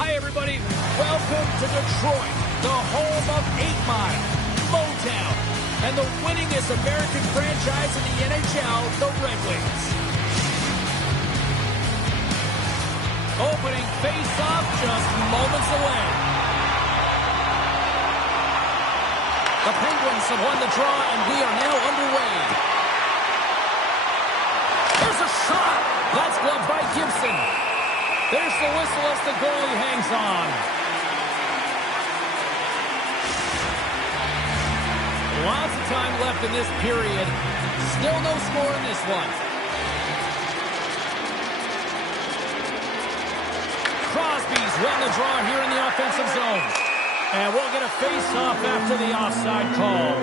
Hi, everybody. Welcome to Detroit, the home of 8 Mile, Motown, and the winningest American franchise in the NHL, the Red Wings. Opening face-off just moments away. The Penguins have won the draw, and we are now underway. There's a shot. That's gloved by Gibson. There's the whistle as the goalie hangs on. Lots of time left in this period. Still no score in this one. Crosby's won the draw here in the offensive zone. And we'll get a face-off after the offside call.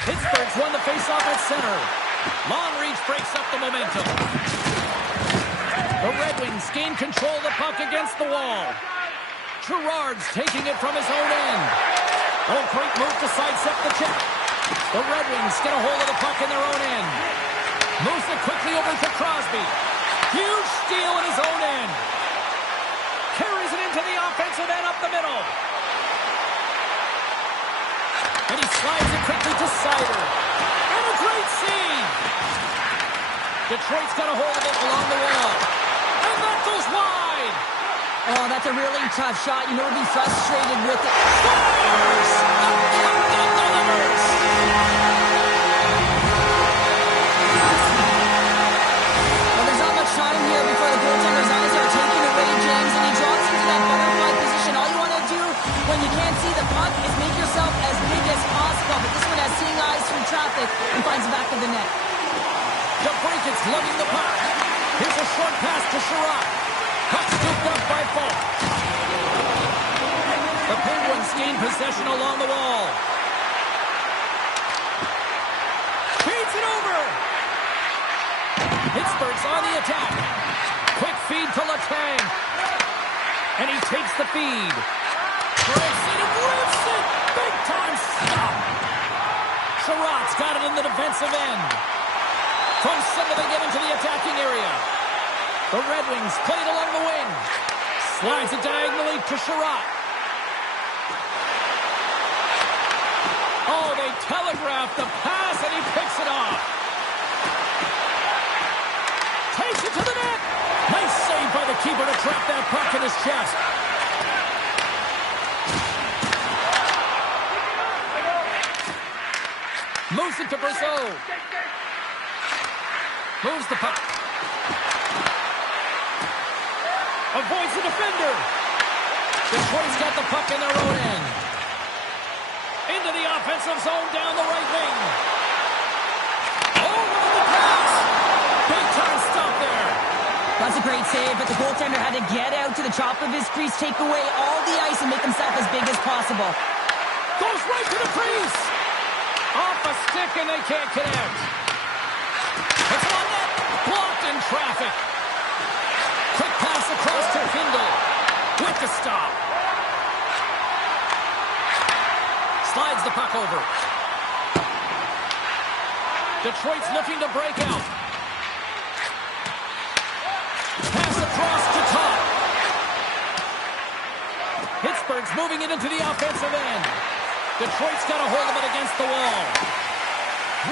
Pittsburgh's won the face-off at center. Long reach breaks up the momentum. The Red Wings gain control of the puck against the wall. Girard's taking it from his own end. Oh, great move to sidestep the check. The Red Wings get a hold of the puck in their own end. Moves it quickly over to Crosby. Huge steal in his own end. Carries it into the offensive end up the middle. And he slides it quickly to Sider. And a great save. Detroit's got a hold of it along the wall. And that goes wide. Oh, that's a really tough shot. You know, to be frustrated with it. Scores! The countdown delivers! Well, there's not much time here before the goaltender's eyes are taken away, James, and he drops into that butterfly position. All you want to do when you can't see the puck is make yourself as big as possible. But this one has seeing eyes through traffic and finds the back of the net. DeBrincat's lugging the puck. Here's a short pass to Sherrod. Puck scooped up by Falk. The Penguins gain possession along the wall. Feeds it over. Pittsburgh's on the attack. Quick feed to Letang. And he takes the feed. Breaks it and rips it. Big time stop. Sherrod's got it in the defensive end. From center they get into the attacking area. The Red Wings play it along the wing. Slides it diagonally to Sherrod. Oh, they telegraph the pass and he picks it off. Takes it to the net. Nice save by the keeper to trap that puck in his chest. Moves it to Brazeau. Moves the puck. Avoids the defender. Detroit's got the puck in their own end. Into the offensive zone down the right wing. Oh, look at the pass. Big time stop there. That's a great save, but the goaltender had to get out to the top of his crease, take away all the ice, and make himself as big as possible. Goes right to the crease. Off a stick, and they can't connect. It's on net. Blocked in traffic. Quick pass across to Kindle. With the stop. Slides the puck over. Detroit's looking to break out. Pass across to Todd. Pittsburgh's moving it into the offensive end. Detroit's got a hold of it against the wall.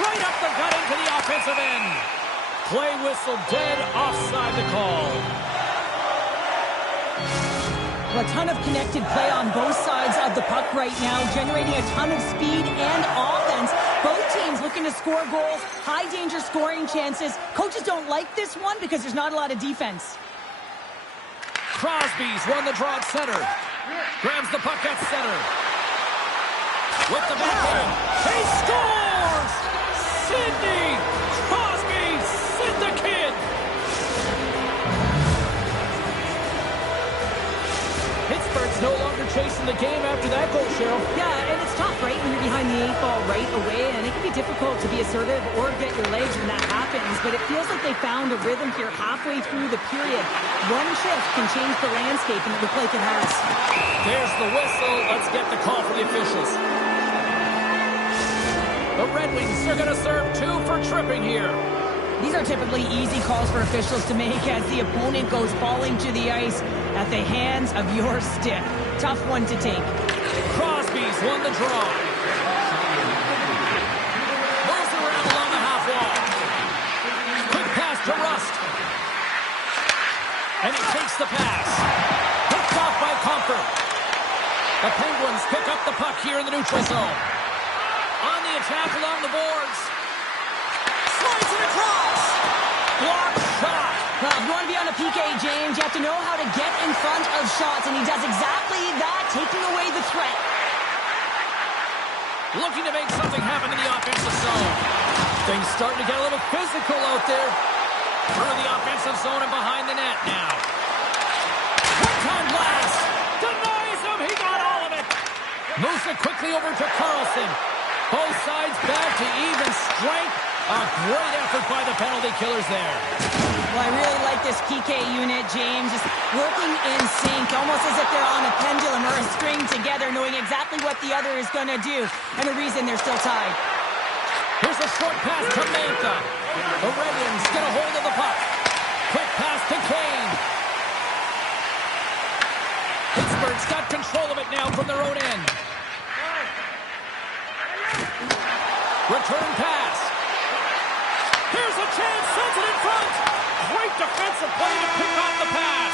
Right up the gut into the offensive end. Play whistle dead, offside the call. Well, a ton of connected play on both sides of the puck right now, generating a ton of speed and offense. Both teams looking to score goals, high-danger scoring chances. Coaches don't like this one because there's not a lot of defense. Crosby's won the draw at center. Grabs the puck at center. With the backhand. He scores! Sidney Crosby, Sid the Kid! Pittsburgh's no longer chasing the game after that goal, Cheryl. Yeah, and it's tough, right, when you're behind the 8 ball right away, and it can be difficult to be assertive or get your legs when that happens, but it feels like they found a rhythm here halfway through the period. One shift can change the landscape, and it looks like it has. There's the whistle. Let's get the call from the officials. The Red Wings are going to serve 2 for tripping here. These are typically easy calls for officials to make as the opponent goes falling to the ice at the hands of your stick. Tough one to take. Crosby's won the draw. Moves around along the half wall. Quick pass to Rust. And he takes the pass. Picked off by Comfort. The Penguins pick up the puck here in the neutral zone. On the attack along the boards. Slides it across. Block shot. Well, if you want to be on a PK, James, you have to know how to get in front of shots, and he does exactly that, taking away the threat. Looking to make something happen in the offensive zone. Things starting to get a little physical out there. Through the offensive zone and behind the net now. One-time blast. Denies him. He got all of it. Moves it quickly over to Carlson. Both sides back to even strength. A great effort by the penalty killers there. Well, I really like this PK unit, James. Just working in sync, almost as if they're on a pendulum or a string together, knowing exactly what the other is going to do, and the reason they're still tied. Here's a short pass to Mantha. The Red Wings get a hold of the puck. Quick pass to Kane. Pittsburgh's got control of it now from their own end. Return pass. Here's a chance, sends it in front. Great defensive play to pick off the pass.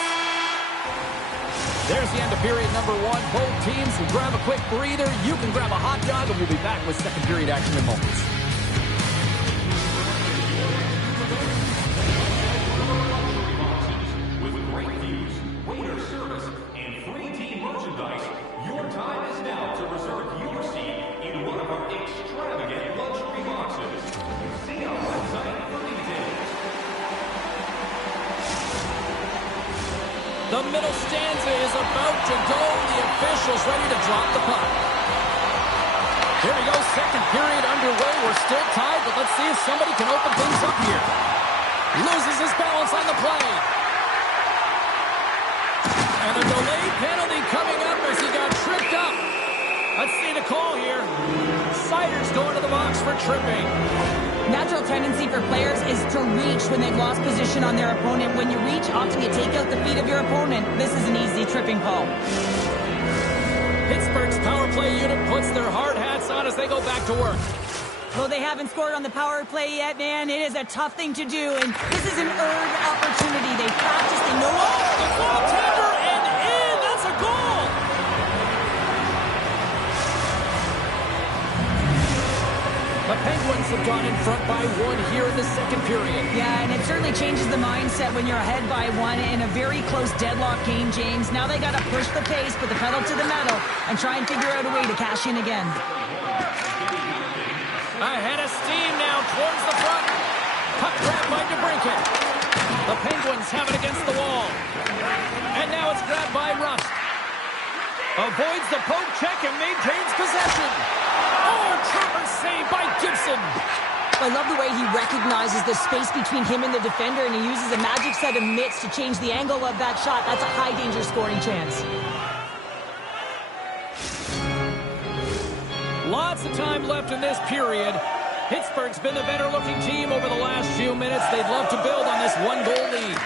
There's the end of period number 1. Both teams will grab a quick breather. You can grab a hot dog, and we'll be back with second period action in moments. With great views, waiter service, and free team merchandise, your time is now to reserve your seat in one of our extravagant luxury boxes. See our website for details. The middle stanza is about to go. The officials ready to drop the puck. Here we go, second period underway. We're still tied, but let's see if somebody can open things up here. Loses his balance on the play. And a delayed penalty coming up as he got tripped up. Let's see the call here. Sider's going to the box for tripping. Natural tendency for players is to reach when they've lost position on their opponent. When you reach, often you take out the feet of your opponent. This is an easy tripping call. Pittsburgh's power play unit puts their hard hats on as they go back to work. Though they haven't scored on the power play yet, man, it is a tough thing to do, and this is an earned opportunity. They practice, they know. Oh, the goaltender and in! That's a goal! The Penguins have gone in front by 1 here in the second period. Yeah, and it certainly changes the mindset when you're ahead by 1 in a very close deadlock game, James. Now they got to push the pace, put the pedal to the metal, and try and figure out a way to cash in again. Ahead of steam now towards the front. Puck grabbed by DeBrincat. The Penguins have it against the wall. And now it's grabbed by Rust. Avoids the poke check and maintains possession. Oh, tremor save by Gibson. I love the way he recognizes the space between him and the defender, and he uses a magic set of mitts to change the angle of that shot. That's a high-danger scoring chance. Lots of time left in this period. Pittsburgh's been the better-looking team over the last few minutes. They'd love to build on this 1-goal lead.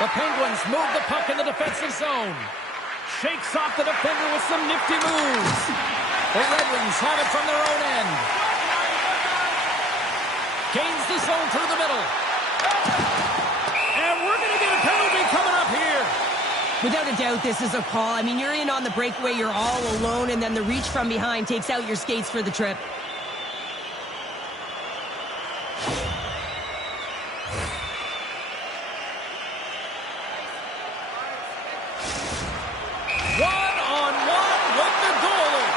The Penguins move the puck in the defensive zone. Shakes off the defender with some nifty moves. The Red Wings have it from their own end. Gains the zone through the middle. And we're going to get a penalty coming up here. Without a doubt, this is a call. I mean, you're in on the breakaway, you're all alone, and then the reach from behind takes out your skates for the trip. One-on-one with the goalie.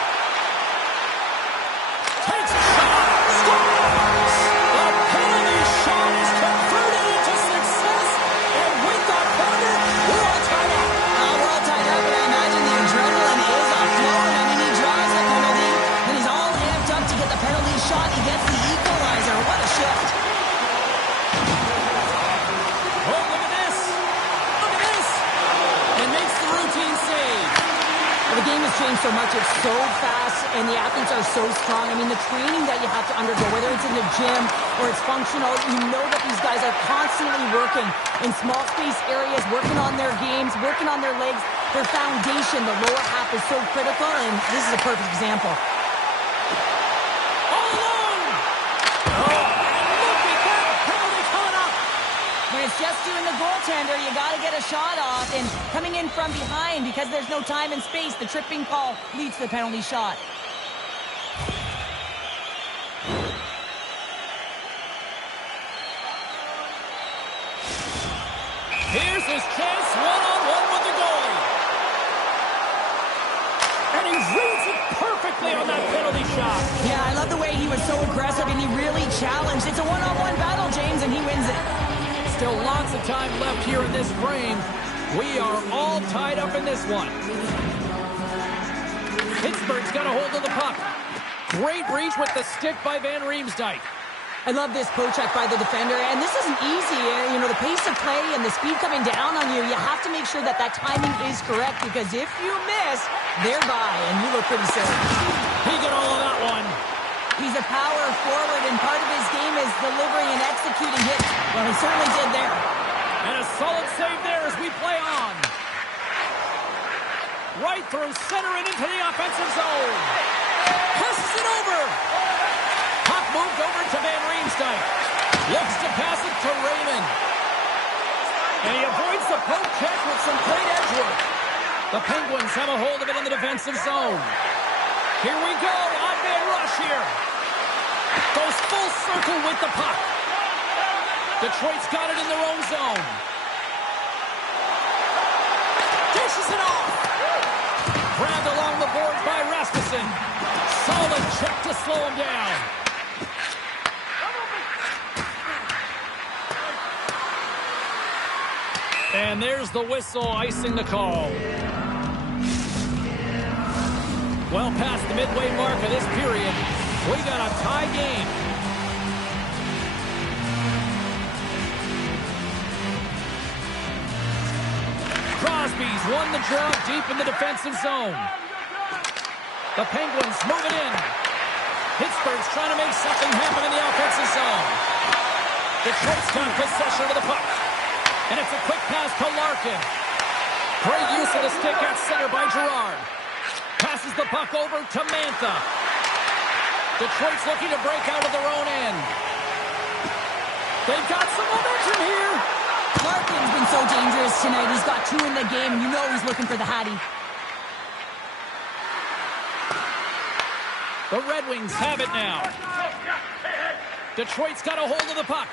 Takes a shot. Scores! The penalty shot is converted into success. And with that corner, we're all tied up. We're all tied up, and I'm has changed so much. It's so fast, and the athletes are so strong. I mean, the training that you have to undergo, whether it's in the gym or it's functional, you know that these guys are constantly working in small space areas, working on their games, working on their legs. Their foundation, the lower half, is so critical, and this is a perfect example. All alone! Oh, and look at that penalty coming up! When it's just you and the goaltender, you got to get a shot off. And coming in from behind, because there's no time and space, the tripping call leads to the penalty shot. Here's his chance, one-on-one with the goalie. And he reads it perfectly on that penalty shot. Yeah, I love the way he was so aggressive, and he really challenged. It's a one-on-one battle, James, and he wins it. Still lots of time left here in this frame. We are all tied up in this one. Pittsburgh's got a hold of the puck. Great reach with the stick by Van Riemsdyk. I love this poke check by the defender, and this isn't easy. You know, the pace of play and the speed coming down on you, you have to make sure that that timing is correct, because if you miss, they're by, and you look pretty silly. He got all of that one. He's a power forward, and part of his game is delivering and executing hits. Well, he certainly did there. And a solid save there as we play on. Right through center and into the offensive zone. Passes it over. Puck moved over to Van Riemsdyk. Looks to pass it to Raymond. And he avoids the poke check with some great edge work. The Penguins have a hold of it in the defensive zone. Here we go. Odd-man rush here. Goes full circle with the puck. Detroit's got it in their own zone. Dishes it off. Grabbed along the boards by Rasmussen. Solid check to slow him down. And there's the whistle icing the call. Well past the midway mark of this period, we got a tie game. Crosby's won the job deep in the defensive zone. The Penguins move it in. Pittsburgh's trying to make something happen in the offensive zone. Detroit's got possession of the puck. And it's a quick pass to Larkin. Great use of the stick at center by Girard. Passes the puck over to Mantha. Detroit's looking to break out of their own end. They've got some momentum here. Larkin's been so dangerous tonight. He's got two in the game. You know he's looking for the Hattie. The Red Wings have it now. Detroit's got a hold of the puck.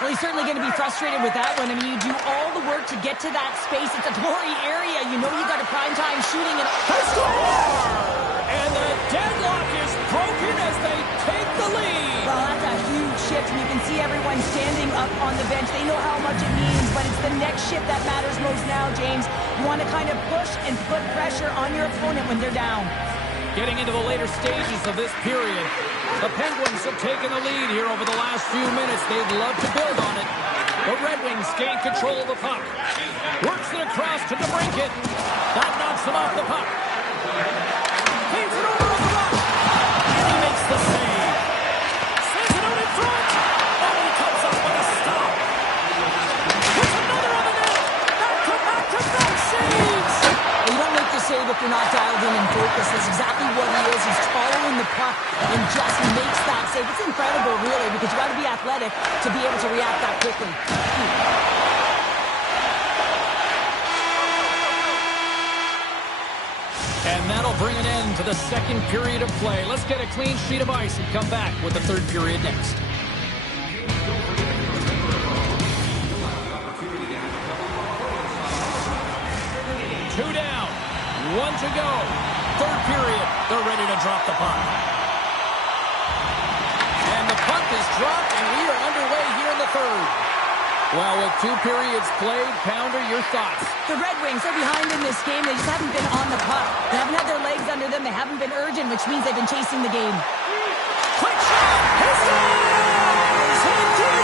Well, he's certainly going to be frustrated with that one. I mean, you do all the work to get to that space. It's a glory area. You know you got a prime-time shooting. And And the deadlock is broken as they take the lead. Well, that's a huge shift, and you can see everyone standing up on the bench. They know how much it means, but it's the next shift that matters most now, James. You want to kind of push and put pressure on your opponent when they're down. Getting into the later stages of this period, the Penguins have taken the lead here over the last few minutes. They'd love to build on it. The Red Wings gain control of the puck. Works it across to DeBrincat. That knocks him off the puck. Feeds it over on the rush. And he makes the save. Sends it out in front. Oh, he comes up with a stop. Puts another on the net. Back-to-back saves. You don't make the save if you're not dialed in and focused. That's exactly what he is. He's following the puck and just makes that save. It's incredible, really, because you got to be athletic to be able to react that quickly. And that'll bring an end to the second period of play. Let's get a clean sheet of ice and come back with the third period next. Two down, one to go. Third period, they're ready to drop the puck. And the puck is dropped, and we are underway here in the third. Well, with two periods played, Pounder, your thoughts? The Red Wings are behind in this game. They just haven't been on the puck. They haven't had their legs under them. They haven't been urgent, which means they've been chasing the game. Quick shot! He scores! He did!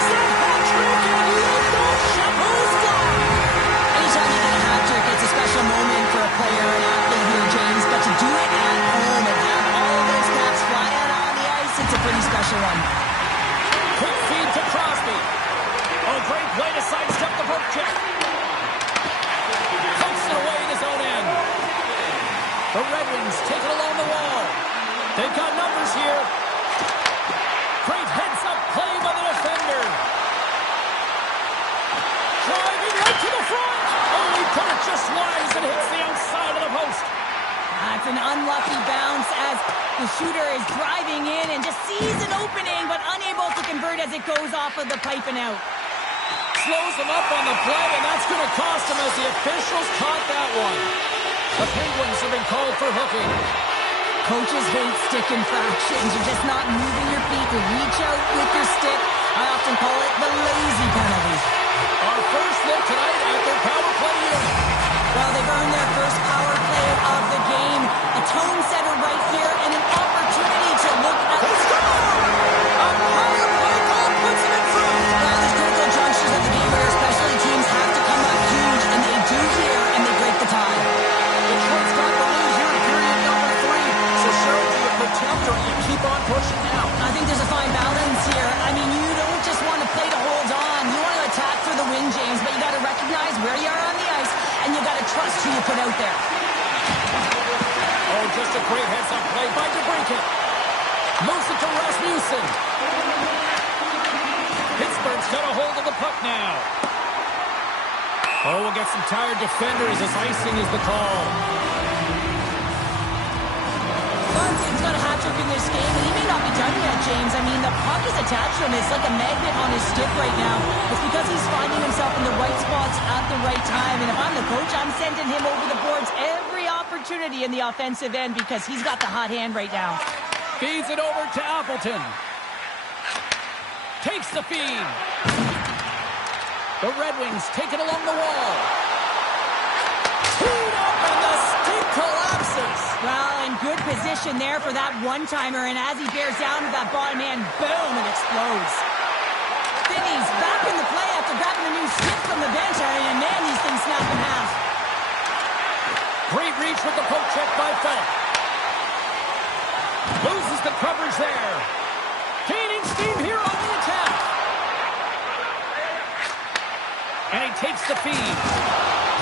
special one. Quick feed to Crosby. Oh, great play to sidestep the poke check. Pokes it away in his own end. The Red Wings take it along the wall. They've got numbers here. Great heads-up play by the defender. Driving right to the front. Oh, he put it just wide as it hits the outside of the post. That's an unlucky bounce as the shooter is driving in and just sees an opening but unable to convert as it goes off of the pipe and out. Slows him up on the play, and that's going to cost him as the officials caught that one. The Penguins have been called for hooking. Coaches hate stick infractions. You're just not moving your feet to reach out with your stick. I often call it the lazy penalty. Our first look tonight at their power play unit. Well, they've earned their first power play of the game. A tone setter right here and an opportunity to look at the score. A power play goal puts them in front. Well, there's critical junctures of the game where especially teams have to come up huge, and they do here, and they break the tie. Detroit's got the lead here in period number 3. So, Cheryl, do you protect or do you keep on pushing now? I think there's a fine balance here. I mean, you don't just want to play to hold on. You want to attack for the win, James, but you got to recognize where you are on the ice, and you got to trust who you put out there. Oh, just a great heads-up play by DeBrincat. Moves it to Rasmussen. Pittsburgh's got a hold of the puck now. Oh, we'll get some tired defenders as icing is the call. Bunting's got a hat-trick in this game, and he may not be done yet, James. I mean, the puck is attached to him. It's like a magnet on his stick right now. It's because he's finding himself in the right spots at the right time. And if I'm the coach, I'm sending him over the boards every opportunity in the offensive end because he's got the hot hand right now. Feeds it over to Appleton. Takes the feed. The Red Wings take it along the wall. Teed up and the stick collapses. Well, in good position there for that one-timer, and as he bears down to that bottom man, boom, it explodes. Finney's back in the play after grabbing a new stick from the bench, and man, these things snap in half. Great reach with the poke check by Phillip. Loses the coverage there. Gaining steam here on the attack. And he takes the feed.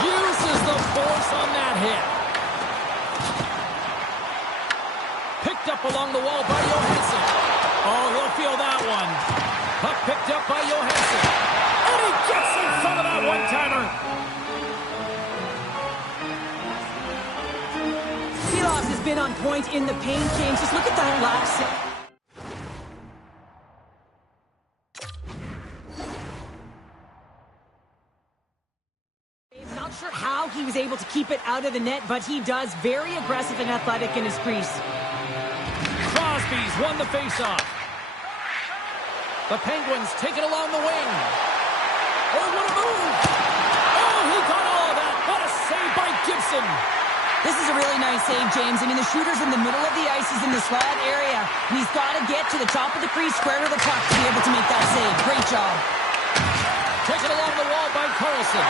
Uses the force on that hit. Picked up along the wall by Johansson. Oh, he'll feel that one. Puck picked up by Johansson. And he gets in front of that one-timer. Seeloff has been on point in the paint, James. Just look at that last... Not sure how he was able to keep it out of the net, but he does. Very aggressive and athletic in his crease. Crosby's won the faceoff. The Penguins take it along the wing. Oh, what a move! Oh, he got all of that. What a save by Gibson. This is a really nice save, James. I mean, the shooter's in the middle of the ice. He's in the slot area. And he's got to get to the top of the crease, square to the puck to be able to make that save. Great job. Taken along the wall by Carlson.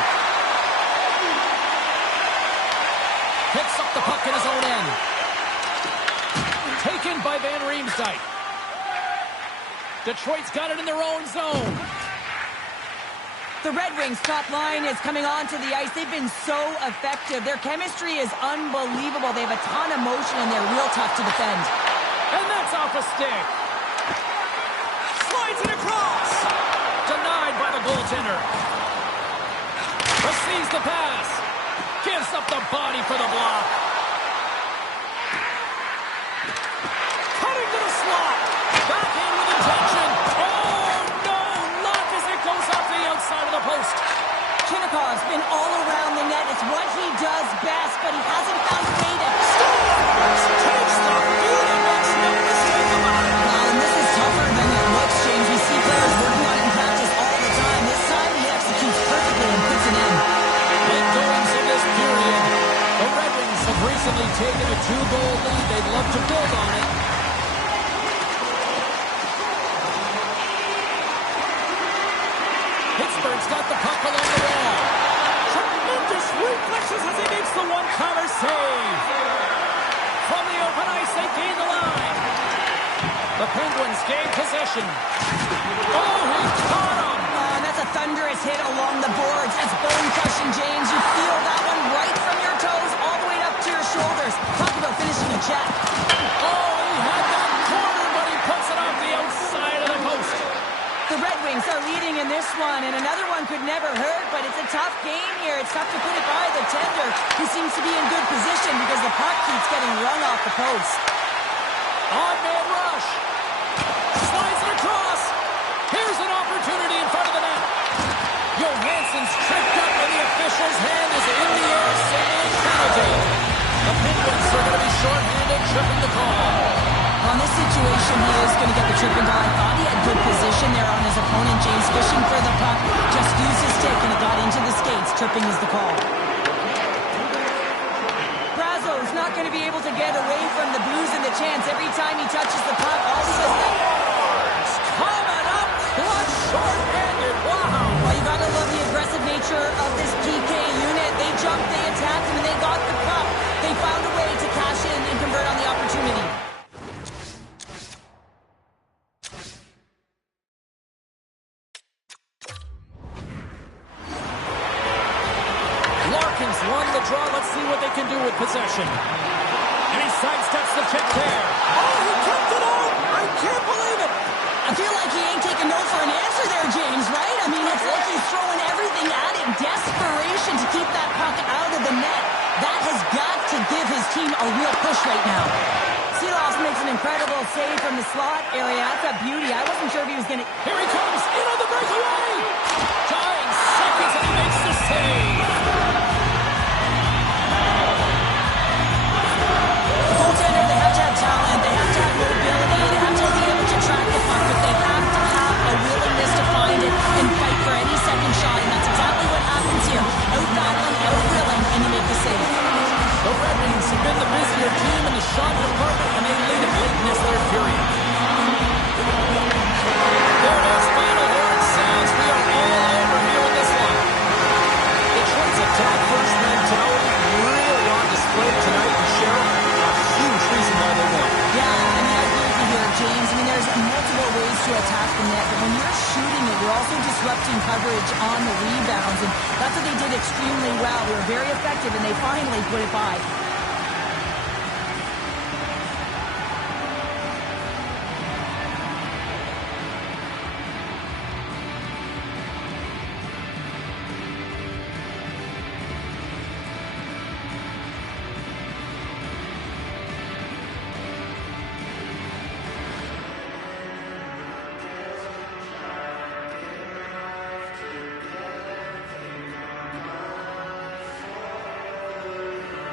Picks up the puck in his own end. Taken by Van Riemsdyk. Detroit's got it in their own zone. The Red Wings' top line is coming onto the ice. They've been so effective. Their chemistry is unbelievable. They have a ton of motion, and they're real tough to defend. And that's off a stick. Slides it across. Denied by the goaltender. Receives the pass. Gives up the body for the block. Cutting to the slot. Backhand with intention. Oh, no. Luck as it goes off the outside of the post. Chinnikov's been all around the net. It's what he does best, but he hasn't found a way to... Scores! Takes the feed and makes no mistake about it. Well, and this is tougher than it looks, James. We see players working on it in practice all the time. This time, he executes perfectly and puts it in. Late goings in this period. The Red Wings have recently taken a 2-goal lead. They'd love to build on it. Pittsburgh's got the puck along the wall. Tremendous reflexes as he makes the one-timer save. From the open ice, they gain the line. The The Penguins gain possession. Oh, he caught him! That's a thunderous hit along the boards. That's bone crushing, James. You feel that one right from your toes all the way up to your shoulders. Talk about finishing a check. Oh, he had that corner, but he puts it off the outside of the post. The Red Wings are leading in this one, and another one could never hurt, but it's a tough game here. It's tough to put it by the tender, who seems to be in good position because the puck keeps getting run off the post. On-man rush. Slides it across. Here's an opportunity in front of the net. Johansson's tripped up, and the official's hand is in the air, signaling penalty. The Penguins are going to be shorthanded, tripping the call. On this situation, he is going to get the tripping call. I thought he had good position there on his opponent. James fishing for the puck, just used his stick, and it got into the skates. Tripping is the call. Brazo's not going to be able to get away from the booze and the chance. Every time he touches the puck, all he does is coming up, clutch, short-handed. Wow. Well, you got to love the aggressive nature of this PK unit. They jumped, they attacked him, and they got the puck. They found a way to cash in and convert on the opportunity. Larkin's won the draw. Let's see what they can do with possession. And he sidesteps the check there. Oh, he kept it out. I can't believe it. I feel like he ain't taking no for an answer there, James, right? I mean, it's like he's throwing everything at it. Desperation to keep that puck out of the net. That has got to give his team a real push right now. Seeloff makes an incredible save from the slot area. That's a beauty. I wasn't sure if he was going to... Here he comes, in on the breakaway. Dying seconds, and he makes the save. Goaltender, they have to have talent. They have to have mobility. They have to be able to track the puck, but they have to have a willingness to find it and fight for any second shot, and that's exactly what happens here. Out-battling, out-willing, and you make the save. The Red Wings have been the busier team in the shot department, and they lead it late in this third period. There it is, final horn sounds. We are all over here in this one. Detroit's attack first man tonight really on display tonight, and Cheryl, a huge reason why they won. Yeah, I mean, I agree with you here, James. I mean, there's multiple ways to attack the net, but when you're shooting it, you're also disrupting coverage on the rebounds, and that's what they did extremely well. They were very effective, and they finally put it by.